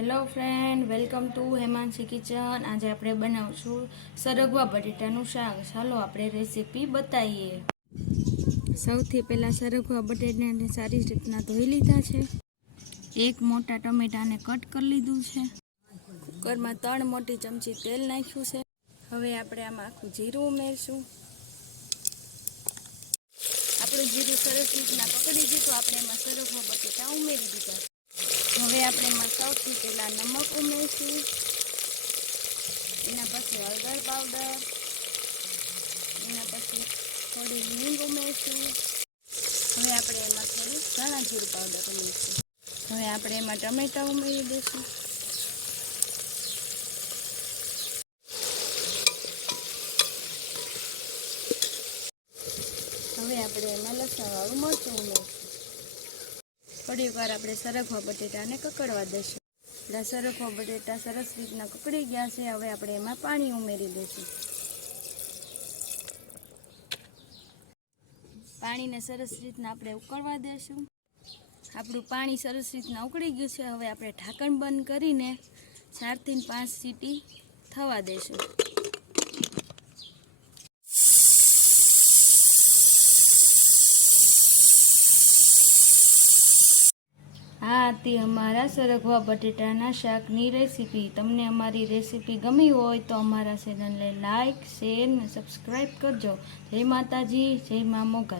Hello friend, welcome to Hemansi kitchen. આજે આપણે બનાવશું સરગવા બટેટાનું શાક। ચાલો આપણે રેસીપી બતાવીએ। સૌથી પહેલાં સરગવા બટેટાને સારી રીતના ધોઈ લીધા છે। એક મોટા ટમેટાને કટ કરી લીધું છે। કુકરમાં 3 મોટી ચમચી તેલ નાખ્યું છે। હવે આપણે આમાં આખું જીરું ઉમેરશું। આપણું જીરું સરસ રીતના પકડી ગયું તો આપણે એમાં સરગવા બટેટા ઉમેરી દીધા। હવે આપણે એમાં સૌથી પહેલાં નમક ઉમેરીશું, એના પછી હળદર પાવડર, એના પછી થોડી હિંગ ઉમેરીશું। હવે આપણે એમાં થોડું ધાણા જીરું પાવડર ઉમેરીશું। હવે આપણે એમાં ટમેટા ઉમેરી દઈશું। હવે આપણે એમાં લસણવાળું મરચું ઉમેરીશું। થોડી વાર આપણે સરગવા બટેટાને કકડવા દઈશું। આપણા સરગવા બટેટા સરસ રીતના કકડી ગયા છે। હવે આપણે એમાં પાણી ઉમેરી દઈશું। પાણીને સરસ રીતના આપણે ઉકળવા દઈશું। આપણું પાણી સરસ રીતના ઉકળી ગયું છે। હવે આપણે ઢાંકણ બંધ કરીને 4 થી 5 સીટી થવા દઈશું। આ હતી અમારા સરગવા બટેટાના શાકની રેસીપી। તમને અમારી રેસીપી ગમી હોય તો અમારા ચેનલને લાઇક, શેર અને સબસ્ક્રાઈબ કરજો। જય માતાજી, જય મા મોગલ।